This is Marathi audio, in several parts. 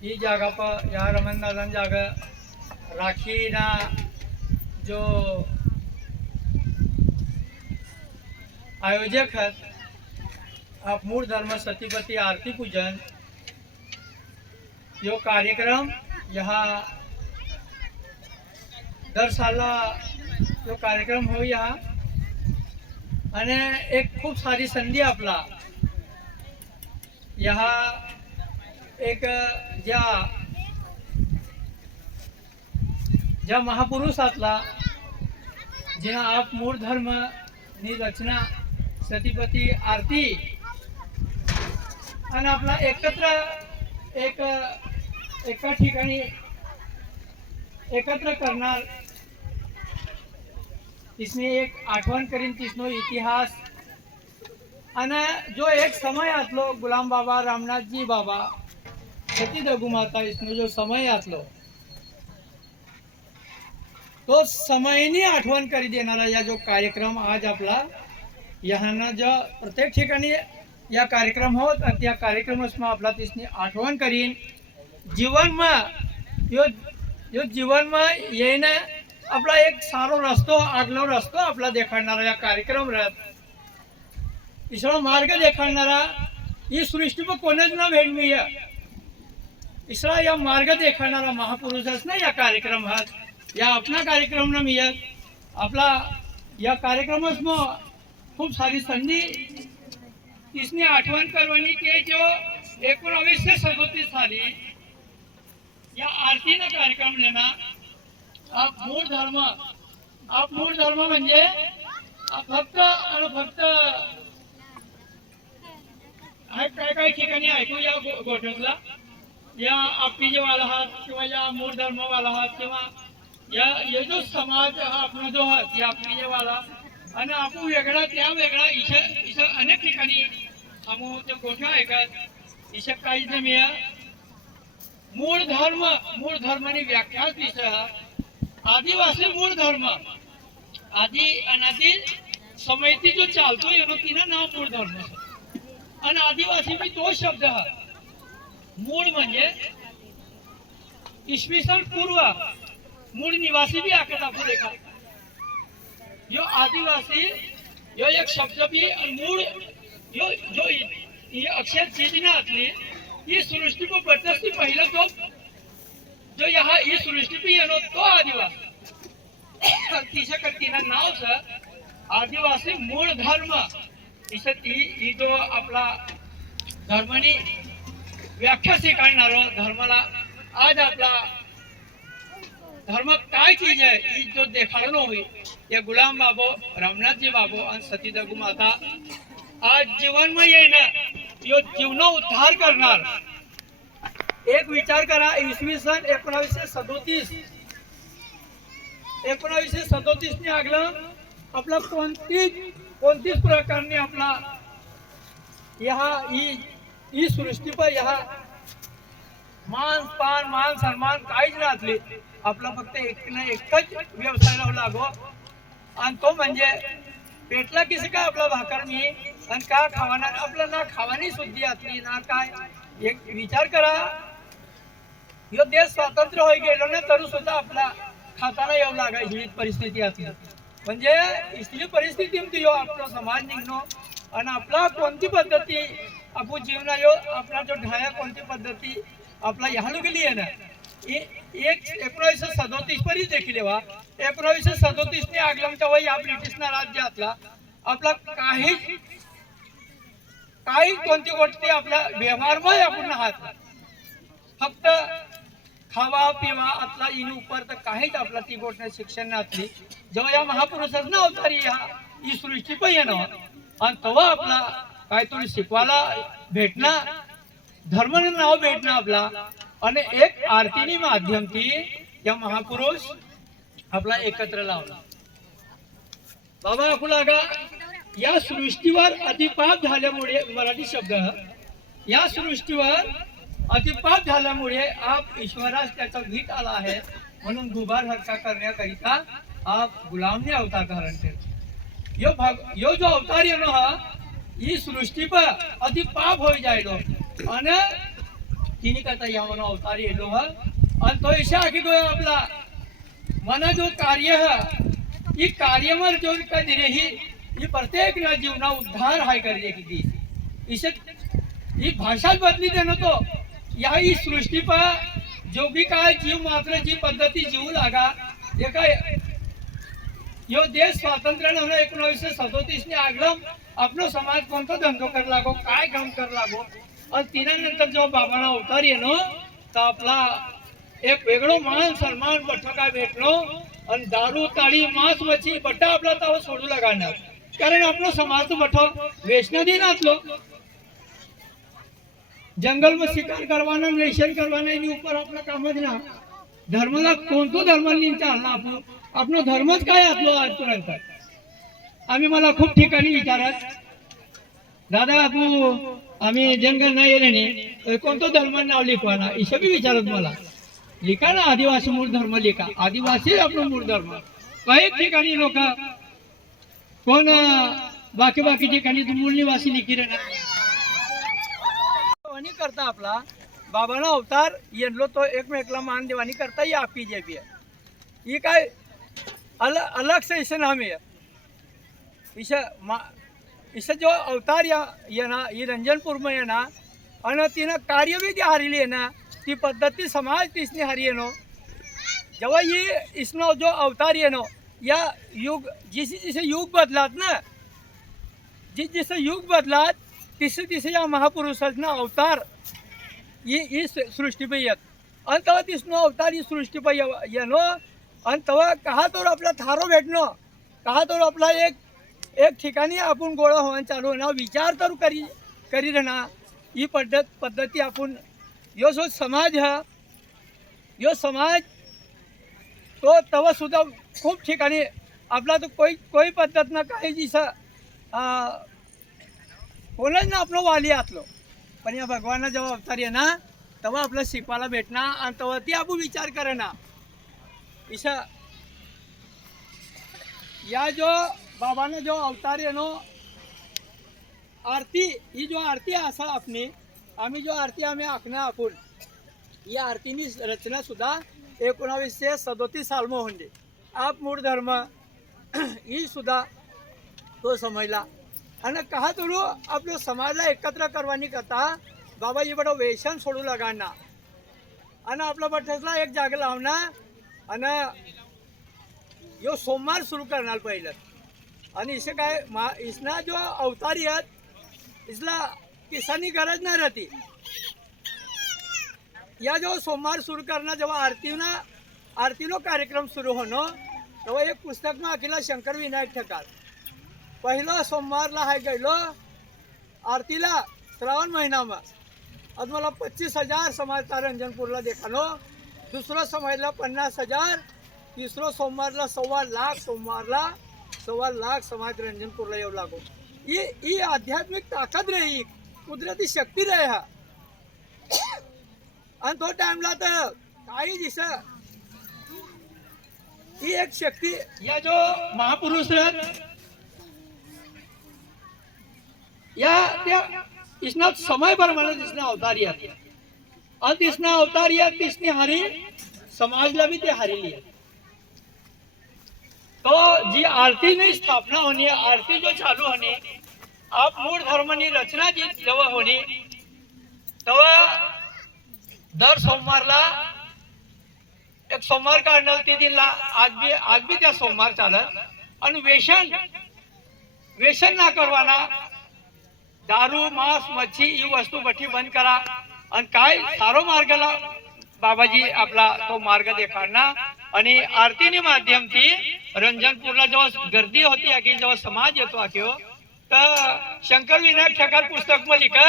ये जागा पर या रमन दादन जागा राखी ना जो आयोजक है आप मूल धर्म सतीपति आरती पूजन यो कार्यक्रम यहाँ दर साला जो कार्यक्रम हो यहाँ आणि एक खूप सारी संधी आपला यहाँ एक ज्या महापुरुषातला जिना आप मूळ धर्म नि रचना सतीपती आरती आणि आपला एकत्र एका ठिकाणी एकत्र करणार इसने एक आठवण करीन तिसनो इतिहास आणि जो एक समय आतलो गुलाम बाबा रामनाथजी बाबा सती दगू माता इसनो जो समय आतलो तो समयनी आठवण करी देणारा या जो कार्यक्रम आज आपला यहाँ जो प्रत्येक ठिकाणी या कार्यक्रम होत आणि त्या कार्यक्रमासमा आपला तिसनी आठवण करीन जीवन में यो जीवन में येन आपला एक सारो रस्तो आगलो रस्तो आपला देखाडणारा या कार्यक्रम राहत इसरो मार्ग देखाडणारा ही सृष्टी पर कोणच ना भेट मिळा इसरा या मार्ग देखाडणारा महापुरुषच ना या कार्यक्रम हात या अपना कार्यक्रम न मिळत आपला या कार्यक्रमच मग खूप सारी संधी इसने आठवण करवानी के जो 1937 साली या आरतीचा कार्यक्रम लेना आप मूळ धर्म म्हणजे फक्त आणि फक्त काय ठिकाणी ऐकू या गोष्टीला या आपी जे वाला हात किंवा या मूळ धर्म वाला हात किंवा या ये जो समाज हा आपण जो हात या आपी जे वाला आणि आपण वेगळा त्या वेगळा इशा अनेक ठिकाणी आम्ही ते गोष्टी ऐकत इशा काही जमिया मूळ धर्मानी व्याख्याच विषय आदिवासी मूळ धर्म आदि अनादि समयती जो चालतो येनो तिनं नाव मूळ धर्म आणि आदिवासी भी तो शब्द हा मूळ म्हणजे इसवी सन पूर्व मूळ निवासी भी आकत आपण देखा यो आदिवासी यो एक शब्द भी मूळ यो जो ये अक्षर चीज ना आतली ये सृष्टि को बरतस्ती पहिला तो जो यहाँ ये सृष्टि पे येनो तो आदिवासी तिशा करतीना नाव स आदिवासी मूळ धर्म इसे ही जो आपला धर्मनी व्याख्या स्वीकारणार धर्माला आज आपला धर्म काय चीज है ये जो देखाडनो हुई ये गुलाम बाबो रामनाथजी बाबो आणि सती दगू माता आज जीवन में ये ना यो जीवन उद्धार करणार एक विचार करा इसवी सन 1937 ने आगलं आपला कोणतीच प्रकारने आपला यहाँ ही सृष्टी पर यहाँ मान सन्मान काहीच नसले आपला फक्त एकच व्यवसाय लागो आणि तो म्हणजे पेटला किसी का आपला भाकर मी आणि का खावाना आपला ना खावानी शुद्धी असली ना काय एक विचार करा यो देश स्वातंत्र्य होई गेलो ना तरी सुद्धा आपला खाताना येऊ लागा ही परिस्थिती असली म्हणजे इसली परिस्थिती यो आपला समाज निघणो आणि आपला कोणती पद्धती आपण जीवना यो आपला जो ढाया कोणती पद्धती आपला ह्याला गेली आहे ना एक 1937 पर्यंत देखील वा 1937 ने आगलम तेव्हा या ब्रिटिशना राज्यातला आपला काही कोणती गोष्टी आपल्या व्यवहारमय आपण हात फक्त खावा पिवा आतला इन उपर तर काहीच आपला ती गोष्ट शिक्षण नातली जेव्हा या महापुरुषाच ना अवतारी ही सृष्टी पण येणं आणि तेव्हा आपला काय तुम्ही शिकवायला भेटणार धर्माने नाव भेटणं आपला आणि एक आरतीनी माध्यम ती या महापुरुष आपला एकत्र लावला बाबा आपला या सृष्टीवर अतिपाप झाल्यामुळे मराठी शब्द या सृष्टीवर अतिपाप झाल्यामुळे आप ईश्वरास त्याचा भीत आला आहे म्हणून गुबार हरका करण्याकरिता आप गुलामने अवतार धारण केले यो जो अवतार येणो हा ही सृष्टी पर अतिपाप हो जायलो आणि तिने करता या म्हणून अवतार येलो ह आणि तो ऐसा की गयो आपला मन जो कार्य है ये कार्यमर जो कधी रही ये प्रत्येक ना जीवना उद्धार हाय करजे की दी इसे ही भाषा बदली देनो तो या इस सृष्टि पर जो भी काय जीव मात्र जी पद्धती जीव लागा ये काय यो देश स्वातंत्र्य न 1937 ने आगलम आपलो समाज कोणता धंदो कर लागो काय काम कर लागो आणि तिनानंतर जो बाबांना अवतार येनो तर आपला एक वेगळो मान सन्मान बठ्ठा काय भेटलो आणि दारू ताळी मांस मच्छी बट्टा आपला ताव सोडू लगाणार कारण आपलो समाज बठ्ठो वेचना दिन आतलो जंगल में शिकार करवाना रेशन करवाना एनी ऊपर आपला काम ज ना धर्मला कोणतो धर्म चालला आपलो धर्मच काय आतलो आजपर्यंत आम्ही मला खूप ठिकाणी विचारत दादा आपू आम्ही जंगल नाही येणे नाही कोणतो धर्म नाव लिखवाना इशे बी विचारत मला लिखा ना आदिवासी मूळ धर्म लिखा आदिवासी आपलो मूळ धर्म काही ठिकाणी लोक कोण बाकी ठिकाणी मूळ निवासी लिखी रे ना देवानी करता आपला बाबाना अवतार येलो तो एकमेकला मान देवानी करता ये आपी जे भी है ये काय अलग से इसे नाम है इसे जो अवतार या ना ये रंजनपुर में है ना आणि तिनं कार्य भी ती हारिली आहे ना ती पद्धती समाज तिसने हारी है नो जेव्हा ये इसनो जो अवतार ये नो या युग जिसे युग बदलात ना जिसे युग बदलात तिसे या महापुरुषांना अवतार ये सृष्टी पे येत आणि तेव्हा तिसनो अवतार ही सृष्टी पे येनो आणि तेव्हा कहा तो आपला थारो भेटणं कहा तो आपला एक ठिकाणी आपण गोळा होऊन चालू ना विचार तर करी ना ही पद्धती आपण यो जो समाज हा यो समाज तो तेव्हा सुद्धा खूप ठिकाणी आपला तो कोई पद्धत ना काही जिसं कोणच ना आपलं वाली आतलो पण या भगवान जेव्हा अवतार आहे ना तेव्हा आपलं शिकवायला भेटणार आणि तेव्हा ती आपण विचार करे ना इसा या जो बाबाने जो अवतार आहे नो आरती ही जो आरती असा आपली आम्ही जो आरती आम्ही आखना आपण या आरतीनी रचना सुद्धा 1937 साल में होंगे आप मूळ धर्म ही सुद्धा तो समजला आणि कहा तो आपल्या समाजला एकत्र करवानी करता बाबा ये बडो वेशन सोडू लगाना आणि आपला बठ्ठसला एक जागा लावना आणि यो सोमवार सुरू करणार पहिलं आणि इसे काय इसना जो अवतारी आहेत इसला किसानी गरज नाही रहती या जो सोमवार सुरू करना जेव्हा आरतीनो कार्यक्रम सुरू होनो तेव्हा एक पुस्तक में अखिला शंकर विनायक ठेकार पहिला सोमवारला हाय गेलो आरतीला श्रावण महिना में आज मला 25,000 समाजता रंजनपूरला देखानो दुसरा समाजला 50,000 तिसरो सोमवारला 1.25 लाख सोमवारला 1.25 लाख समाज रंजनपूरला येऊ लागो ही आध्यात्मिक ताकद रही कुदरती शक्ती रहे हा आणि तो टाइमला तर काही दिस ही एक शक्ती या जो महापुरुष या त्या इसना समय प्रमाणे तिसने अवतार आणि तिसना अवतार तिसने हारी समाजला भी ते हारिली है तो जी आरती में स्थापना होनी आरती जो चालू होनी आप मूळ धर्मनी रचना जी जेव्हा होनी तेव्हा दर सोमवारला एक सोमवार काढणार ते दिनला आज भी त्या सोमवार चालत आणि वेशन ना करवाना दारू मांस मच्छी ही वस्तू बठी बंद करा आणि काय सारो मार्गला बाबाजी आपला तो मार्ग देखाडना आणि आरतीने माध्यम थी रंजनपूरला जेव्हा गर्दी होती आखी जेव्हा समाज येतो आखियो तर शंकर विनायक ठेकार पुस्तक में लिखा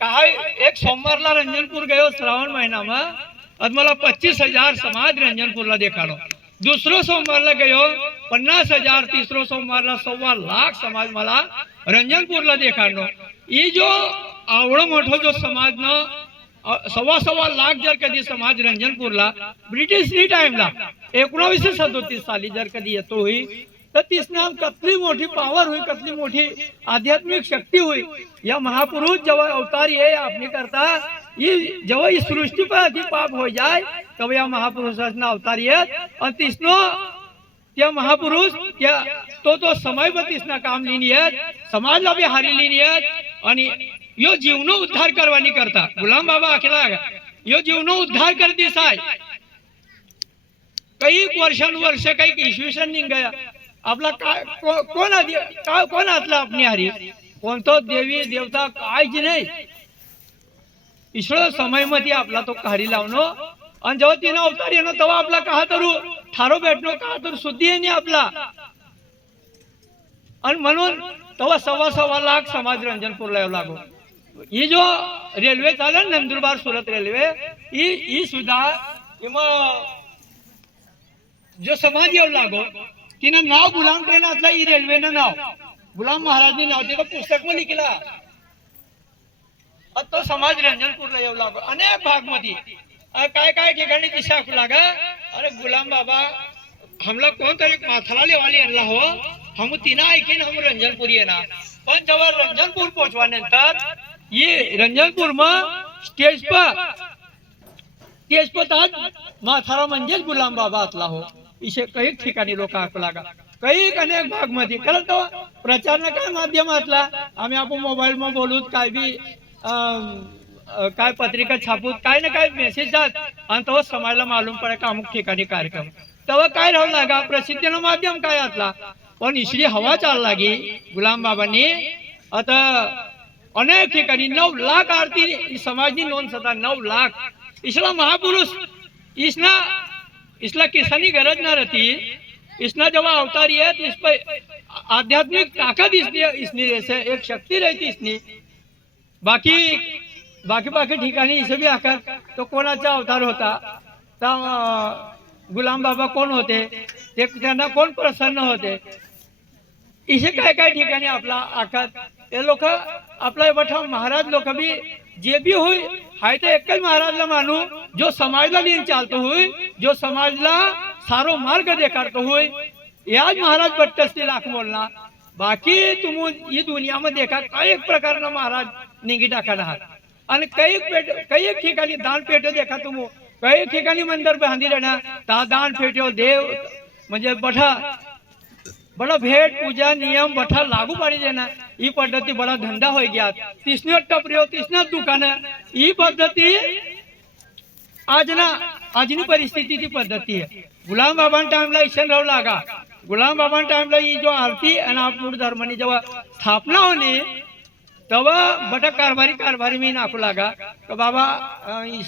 कहा एक सोमवारला रंजनपुर गयो श्रावण महीना में आज मला 25,000 समाज रंजनपूरला देखाडो दुसरो सोमवारला गयो 50,000 तिसरो सोमवारला 1.25 लाख समाज मला रंजनपूरला देखाडो ही जो आवडो मोठो जो समाज न 1.25 लाख जर कधी समाज रंजनपूरला ब्रिटिश टाइमला 1937 साली जर कधी येतो हुई तर तिसना कतली मोठी पावर हुई कतली मोठी आध्यात्मिक शक्ती हुई या महापुरुष जेव्हा अवतार ये आपली करता ये जेव्हा ही सृष्टि पर अति पाप हो जाए तब या महापुरुषाचा अवतार येत आणि तिसनो त्या महापुरुष त्या तो समय पर तिसना काम लीन येत समाजला बी हारी लीन येत आणि यो जीवनो उद्धार करवानी करता गुलाम बाबा अकेला यो जीवनो उद्धार कर दिसाय काही वर्षानुवर्ष काही इसवी सन निघाया आपला काय कोण आधी काय कोण आतला आपली हारी कोणतो देवी देवता कायच नाही ईश्वर समय मध्ये आपला तो हारी लावणो आणि जेव्हा तिनं अवतार येणं तेव्हा आपला कहा तरू ठारो भेटणं कहा तर शुद्धी येणे आपला आणि म्हणून तेव्हा 1.25 लाख समाज रंजनपूरला येऊ लागो ही जो रेल्वे चालला नंदुरबार सुरत रेल्वे ही सुद्धा जो समाज येऊ लागो तिनं नाव गुलाम ट्रेन आतला ही रेल्वेनं नाव गुलाम महाराजने नाव तिथं पुस्तक मध्ये लिखला तो समाज रंजनपूरला येऊ लागो अनेक भाग मध्ये काय काय ठिकाणी दिशा लागा अरे गुलाम बाबा हमला कोण तरी माथाला लेवाली आणला हो हम तिना ऐकीन हम रंजनपुर येणार पण जेव्हा रंजनपूर पोहोचवानंतर ये रंजनपूर में स्टेज पर आज माथारा म्हणजेच गुलाम बाबा आतला हो इसे काही ठिकाणी लोक ऐकू लागा काही अनेक भाग मध्ये कारण तो प्रचार काय माध्यमातला आम्ही आपण मोबाईल मध्ये बोलूत काय बी काय पत्रिका छापूत काय ना काय मेसेज जात आणि तो समाजाला मालूम पडे का अमुक ठिकाणी कार्यक्रम तेव्हा काय राहू लागा प्रसिद्धीनं माध्यम काय आतला पण इसली हवा चाल लागी गुलाम बाबांनी आता अनेक ठिकाणी 9 लाख आरती समाजनी नोंद सता 9 लाख इसला महापुरुष इसला किसानी गरज ना रहती इसना जब अवतार येत इस पर आध्यात्मिक ताकत इसनी जैसे एक शक्ति रहती इसनी बाकी ठिकाणी इसे भी आकर तो कोणाचा अवतार होता गुलाम बाबा कोण होते ते त्यांना कोण प्रसन्न होते इसे काय काय ठिकाणी आपला आकार ते लोक आपला बठा महाराज लोक भी जे भी हुई हाय तो एक महाराजला मानू जो समाजला लीन चालतो हुई जो समाजला सारो मार्ग देखाडतो हुई याच महाराज बट्टस्ती लाख बोलना बाकी तुम ये दुनिया में देखा काही एक प्रकारना महाराज निगी टाकणार आहात आणि काही ठिकाणी दान पेट देखा तुम काही ठिकाणी मंदिर बांधी रहना ता दान पेटो देव म्हणजे बड़ा भेट पूजा नियम बठा लागू पाड़ी देना ई पद्धति बड़ा धंधा हो गया तीसने टपरी तीसना दुकान ई पद्धति आजनी परिस्थिति की पद्धति है गुलाम बाबा टाइमला ईशन राव लागा गुलाम बाबा टाइमला ही जो आरती आणि आपूर धर्मानी जेव्हा स्थापना होनी तब बटा कारभारी मी नाकू लागा तो बाबा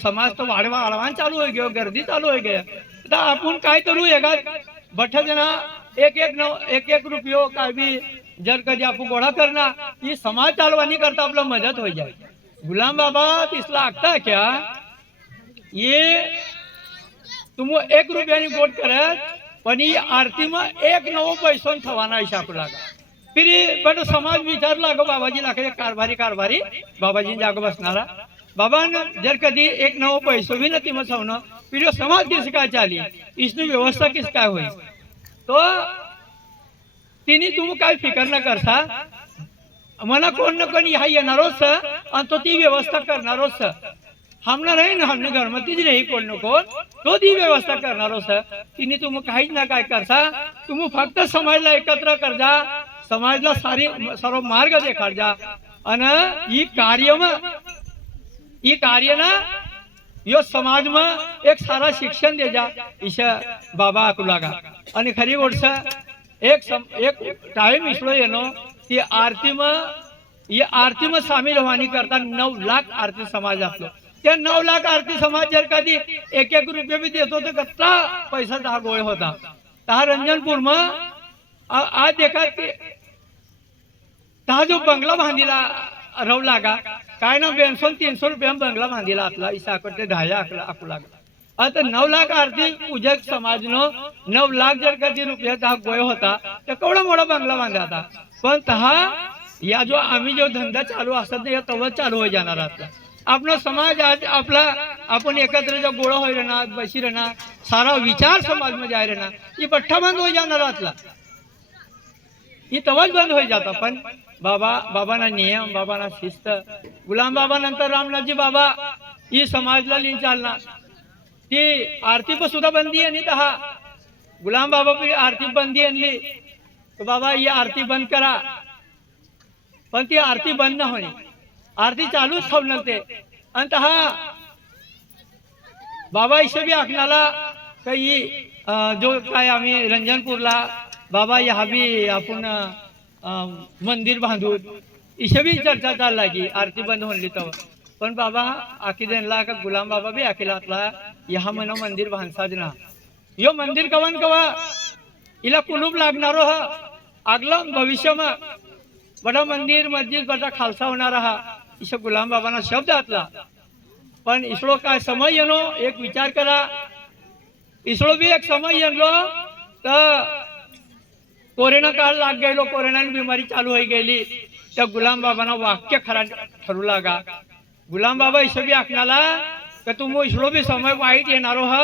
समाज तो वाढवान चालू हो गयो गर्दी चालू हो गया तर आपण काय करू एका बठा जना एक रुपयो काय भी जर कधी आपण गोळा करना ये समाज चालवानी करता आपला मदत हो जाए गुलाम बाबा तिसला आगता क्या ये तुम 1 रुपयानी गोट करत पण ही आरती में 1 नवो पैसों थवाना हिसाब लागा फिर बट समाज विचार लागो बाबाजी लाखे कारभारी बाबाजी जागो बसणारा बाबा जर कधी 1 नवो पैसो भी नहीं मत होना फिर समाज किस काय चाली इसनी व्यवस्था किस काय हुई तो तिने तुम काय फिकर न करता मना कोण न कोण ह्या येणारोच आणि तो ती व्यवस्था करणारोच हमना नाही ना हमने घर में तीच नाही कोण न कोण तो ती व्यवस्था करणारोच तिने तुम काहीच ना काय करता तुम फक्त समाजला एकत्र कर जा समाजला सर्व मार्ग देखाड जा आणि ई कार्य ना यो समाज में एक सारा शिक्षण दे जा ईशा बाबा आकू लागा आणि खरी गोष्ट एक टाइम इसलो येनो ती आरती में सामील होवानी करता 9 लाख आरती समाज असलो त्या 9 लाख आरती समाज जर कधी 1 रुपये भी देतो तो कितना पैसा दहा गोळ होता तहा रंजनपूर में आज देखा तहा जो बंगला बांधीला रव लागा काय ना 200-300 रुपया बंगला बांधीला आतला इसाकडे 10 आकू लागा आता 9 लाख आर्थिक पूजक समाज नो 9 लाख जर कधी रुपया तहा गोय होता तर केवढा मोठा बंगला बांधला होता पण तहा या जो आम्ही जो धंदा चालू असतात या तवच चालू हो जाणार आता आपला समाज आज आपला आपण एकत्र जो गोळा होई रहना बसी रहना सारा विचार समाज में जाए रहना ये बट्ठा बंद हो जाणार आतला ये तवच बंद हो जाता पण बाबाना नियम बाबाना शिस्त गुलाम बाबा नंतर रामनाथजी बाबा ही समाजला लीन चालना ती आरती पण सुद्धा बंदी आणि हा गुलाम बाबा पण आरती बंदी आणली तर बाबा ही आरती बंद करा, पण ती आरती बंद न होणे, आरती चालूच ठेवणार ते. आणि हा बाबा इशे बी आखणाला काही जो काय आम्ही रंजनपूरला बाबा या बी आपण मंदिर बांधून इशे बी चर्चा चालला की आरती बंद होणली तर, पण बाबा आखी देणला का गुलाम बाबा बी आखीला आपला या मन मंदिर बांधसाज ना यो मंदिर कवन कवा इला कुलूप लागणारो हा आगलं भविष्य में बड़ा मंदिर मस्जिद बड़ा खालसा होणार हा इसे गुलाम बाबाना शब्द आतला. पण इसरो काय समय येनो एक विचार करा, इसरो भी एक समय येलो तर कोरोना काळ लाग गेलो, कोरोना बीमारी चालू हो गेली त्या गुलाम बाबाना वाक्य खरा ठरू लागा. गुलाम बाबा इसे भी आखनाला का तुम इसरो भी समय वाईट येणारो ह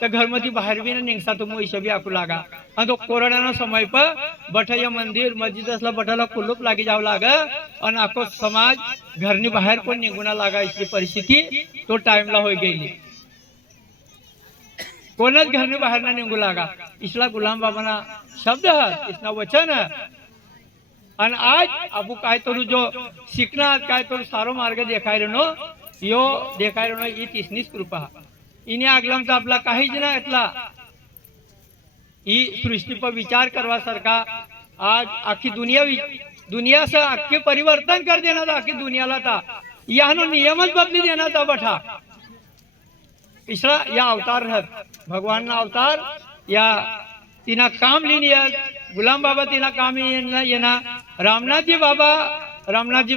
तर घरमध्ये बाहेर बी निघसा तुम इसे भी आखू लागा. आणि तो कोरोना समय पर बठया मंदिर मस्जिद असला बठाला कुलूप लागी जाव लाग आणि आखो समाज घरनी बाहेर पण निघून लागा इसली परिस्थिती तो टाइमला हो गेली. कोणच घरनी बाहेर ना निघू लागा. इसला गुलाम बाबाना शब्द है, इसना वचन है. आणि आज आपू काय तरू जो शिकणार काय तरू सारो मार्ग देखाय नो यो देखाय नो ही तिसनीच कृपा. इने आगलम तर आपला काहीच ना इतला ही सृष्टी पर विचार करवा सारखा आज आखी दुनिया से आखी परिवर्तन कर देना था. आखी दुनियाला था यानो नियमच बदली देना था बठा. इसरा या अवतार रहत भगवान ना अवतार या तिना काम लिनिया गुलाम बाबा तिना काम येना. रामनाथजी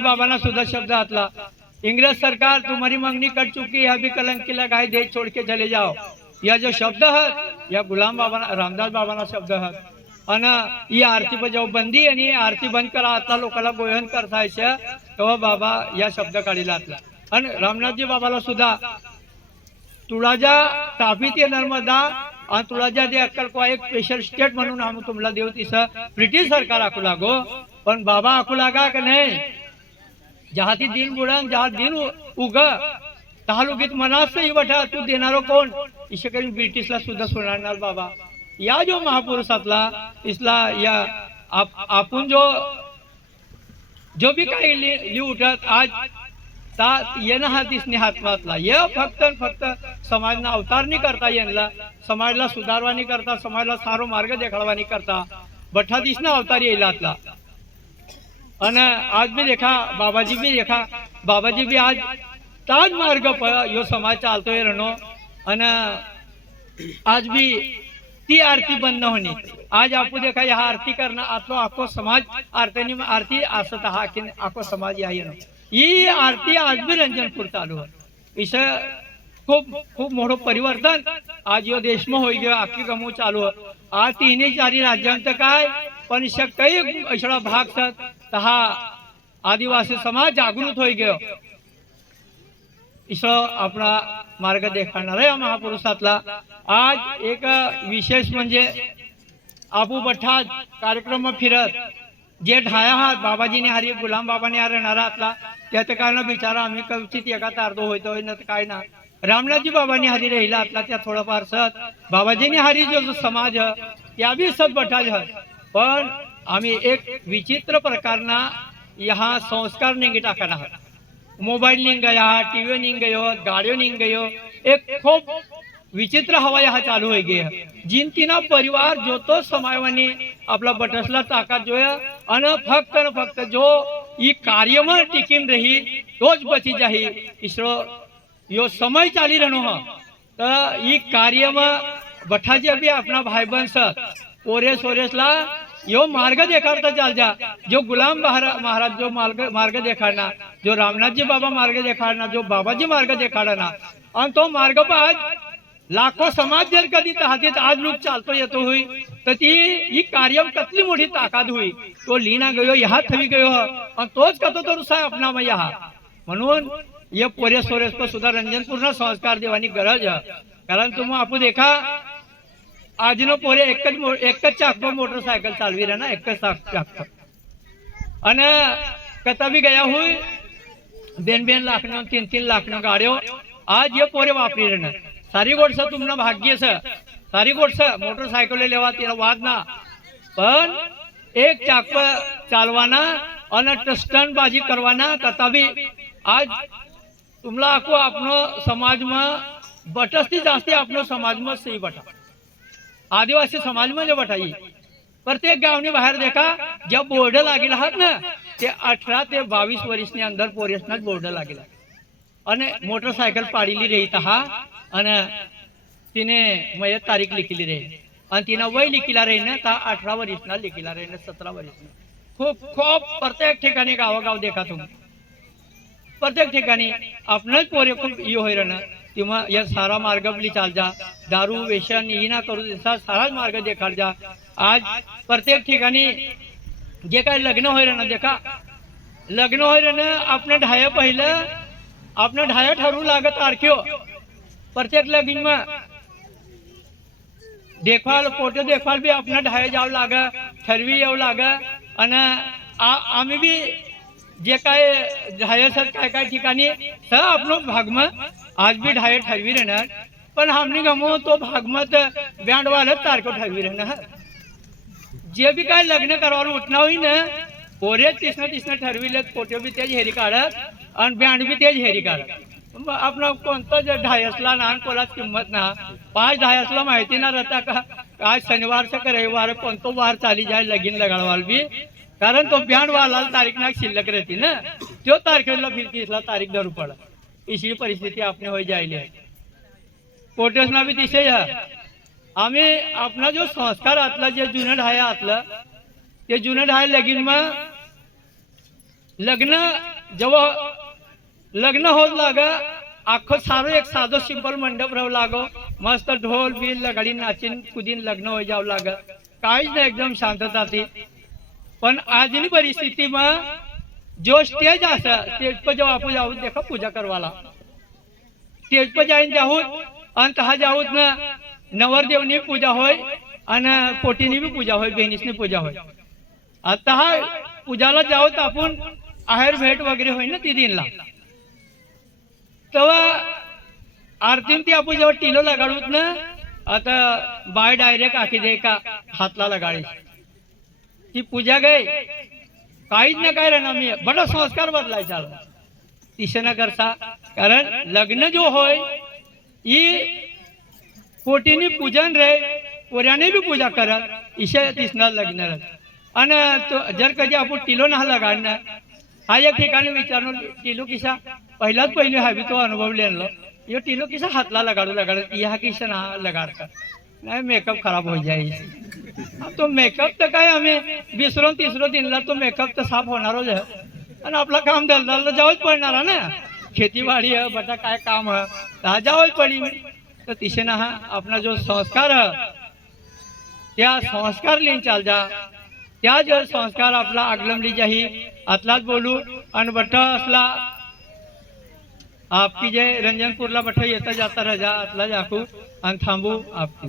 बाबा ना सुद्धा शब्द आतला इंग्रज सरकार तुम्हारी मांगनी कर चुकी है, अभी कलंकी लगाए देश छोड़ के चले जाओ. यह जो शब्द है या गुलाम बाबा रामदास बाबाना शब्द है. आणि ही आरती पर जेव्हा बंदी आणि आरती बंद करा आता लोकांना गोहन करतायचं तेव्हा बाबा या शब्द काढीला आतला. आणि रामनाथजी बाबाला सुद्धा तुळाजा तापी ते नर्मदा आणि तुळाजा दे अक्कल को एक स्पेशल स्टेट म्हणून आम्ही तुम्हाला देऊ तिसं ब्रिटिश सरकार आखू लागो. पण बाबा आखू लागा का नाही जहा ती दिन बुडन जहा दिन उग तहालुगीत मनास ही बठा तू देणारो कोण इशे करीन ब्रिटिशला सुद्धा सोडणार बाबा. या जो महापुरुषातला इसला या आपण जो भी काही लिह उठत आज ता येणं हा तिसने हातमातला ये फक्त समाजना अवतार नहीं करता येणला समाजला सुधारवा नहीं करता समाजला सारो मार्ग देखाडवा नहीं करता बठा दिसना अवतार येईलातला. आणि आज भी देखा बाबाजी भी आज ताज मार्ग पर यो समाज चालतोय रणो. आणि आज भी ती आरती बंद न होणी. आज आपू देखा या आरती करना आतलो आखो समाज आरती असत हा की आखो समाज या येणं ही आरती आज भी रंजनपूर चालू है. इस खूप मोठं परिवर्तन आज यो देश में हो गयो आखी गमू चालू है. आज तिन्ही चारी राज्यांत काय पण काही अशा भाग सत हा आदिवासी समाज जागृत हो गयो. इस आपला मार्ग देखाणार आहे महापुरुषातला. आज एक विशेष म्हणजे आपू बठा कार्यक्रम फिरत जे ढाया हात बाबाजीने हारी गुलाम बाबाने हार येणारातला त्याचं कारण बिचारा आम्ही कवचित एका तारदो होतोय ना काय ना रामनाथजी बाबांनी हारी राहिला आतला त्या थोडाफार सत बाबाजीने हारी जो समाज त्या बी सत बठाज पण आम्ही एक विचित्र प्रकारना यहाँ संस्कार निंगी टाकना है. मोबाइल निंग गया, टीवी निंग गयो, गाड़ियों निंग गयो, एक खूब विचित्र हवा यहाँ चालू हो गई है. जिन तीना परिवार जो तो समायवानी आपला बटसला ताकद जो है अन फक्त जो ये कार्य में टिकीन रही तोच बची जाही. इसरो यो समय चाली रहनो हा तर ये कार्य में बठाजे भी अपना भाई बहन स ओरेसला यो मार्ग देखाड़ता चल जा. जो गुलाम महाराज जो मार्ग देखाड़ना, जो रामनाथजी बाबा मार्ग देखाड़ना, जो बाबाजी मार्ग देखाड़ना आणि तो मार्ग पर आज लाखो समाज जर कधी हातीत आज लोक चालतो येतो हुई तर ती ही कार्य कसली मोठी ताकद हुई तो लीना गयो ह्या थवी गयो आणि तोच कतो तो रुसाय अपना मग ह्या म्हणून ये पोरे सोरेस पर सुद्धा रंजनपूर्ण संस्कार देवानी गरज है. कारण तुम आपू देखा आज नो पोरे एकच चाक मोटरसायकल चालवी रहा ना एकच चाक आणि कता भी गया हुई बेन लाख 3 लाख गाड़ियों आज ये पोरे वापरी रहना सारी गोष्ट तुमनं भाग्य सारी गोष्ट मोटरसायकल लेवा तिला वाद ना पण एक चाक चालवाना અને ટસ્ટન બાજી કરવાના કરતા બી આજ तुमला આખો આપણો સમાજમાં બટસથી જાસ્તી આપણો સમાજમાં સહી બટા આદિવાસી સમાજમાં જે બટાઈ प्रत्येक गावની બહાર દેખા જ્યાં બોર્ડ લાગેલા હાત ને તે 18 તે 22 વર્ષની અંદર પોરેસના જ બોર્ડ લાગેલા અને મોટરસાયકલ પાડીલી રહી તા અને तिने मयत तारीख लिखली रे आणि तिनं वय लिखीला रे ना ता 18 वर्षना लिखीला रे 17 वर्षना खूप खूप प्रत्येक ठिकाणी गावोगाव देखा तुम्ही प्रत्येक ठिकाणी आपणच पोरे खूप यो होय ना किंवा या सारा मार्ग आपली चाल जा दारू व्यसन ही ना करू देसा साराच मार्ग देखाल जा आज प्रत्येक ठिकाणी जे काय लग्न होय ना देखा लग्न होय ना आपण ढाया पहिलं आपण ढाया ठरवू लागत तारख्यो प्रत्येक लगीन में देखभाल फोटो देखभाल भी अपना ढाया जाव लागे ठरवी येव लागे અને आम्ही बी जे काय ढायासर काय काय ठिकाणी स आपलो भागમાં आज भी ढाया ठरवी रहणार पण हमने गमो तो भागमत बैंड वाले तारको ठरवी रहणार जे भी काय लग्न करवायला उठना होई ना पोरे तिसना ठरविले फोटो भी तेज हेरी काढत आणि बँड भी तेज हेरी काढत आपला कोणता जे ढायसला ना कोणाच किंमत ना 5 ढायसला माहिती ना रहता का आज शनिवार से रविवार कोणतो वार चाली जाए लगीन लगाडवाल भी कारण तो बँड वाला तारीख ना शिल्लक रहती ना तो तारखेला फिर किसला तारीख धरू पड़ा इसी परिस्थिती आपने हो जायले फोटोस ना भी दिसे आम्ही अपना जो संस्कार आतला जे जुनं ढाया आतलं ते जुनं ढाया लगीन में लग्न जेव्हा लग्न होत लागा आखो सारो एक साधो सिंपल मंडप राहू लागो मस्त ढोल बिल लगाडी नाचीन कुदीन लग्न हो जाव लागा काहीच नाही एकदम शांतता थी पण आजनी परिस्थिती में जो स्टेज आसा स्टेज पर जब आपू जाऊ देखा पूजा करवाला स्टेज पर जाईन जाऊ आणि तहा जाऊत ना नवरदेवनी पूजा होय आणि पोटीनी भी पूजा होय बहिणीसनी पूजा होय आता हा पूजाला जाऊत आपण आहेर भेट वगैरे होय ना ती दिनला तेव्हा आरतीन ती आपण जेव्हा टिलो लगाडूत ना आता बाय डायरेक्ट आखी दे का हातला लगाडी ती पूजा गई काहीच ना काय रहना मी बड़ा संस्कार बदलायचा तिसे न करता कारण लग्न जो होय ही पोटीनी पूजन रे पोऱ्याने भी पूजा करत इशे तिसना लग्न आणि जर कधी आपण टिलो ना लगाडणार हा एक ठिकाणी विचारलो टिलो किसा पहिलाच पहिले हवी तो अनुभव लेनलो ये टिलो किसा हातला लगाडू यहा किसा ना लगाडता नाही मेकअप खराब हो जाए तो मेकअप तर काय आम्ही 20 30 दिनला तो मेकअप तर साफ होणारच आहे आणि आपला काम दलदल जाऊच पडणार ना खेतीबाडी है बटा काय काम है जाऊच पडी तो तिसे ना अपना जो संस्कार है त्या संस्कार लेन चाल जा त्या जो संस्कार आपला आगलमली जाही आतलाच बोलू आणि बट्टा असला आपकी जे रंजनपूरला बट्टा येता जाता रजा आतला जाकू आणि थांबू आपकी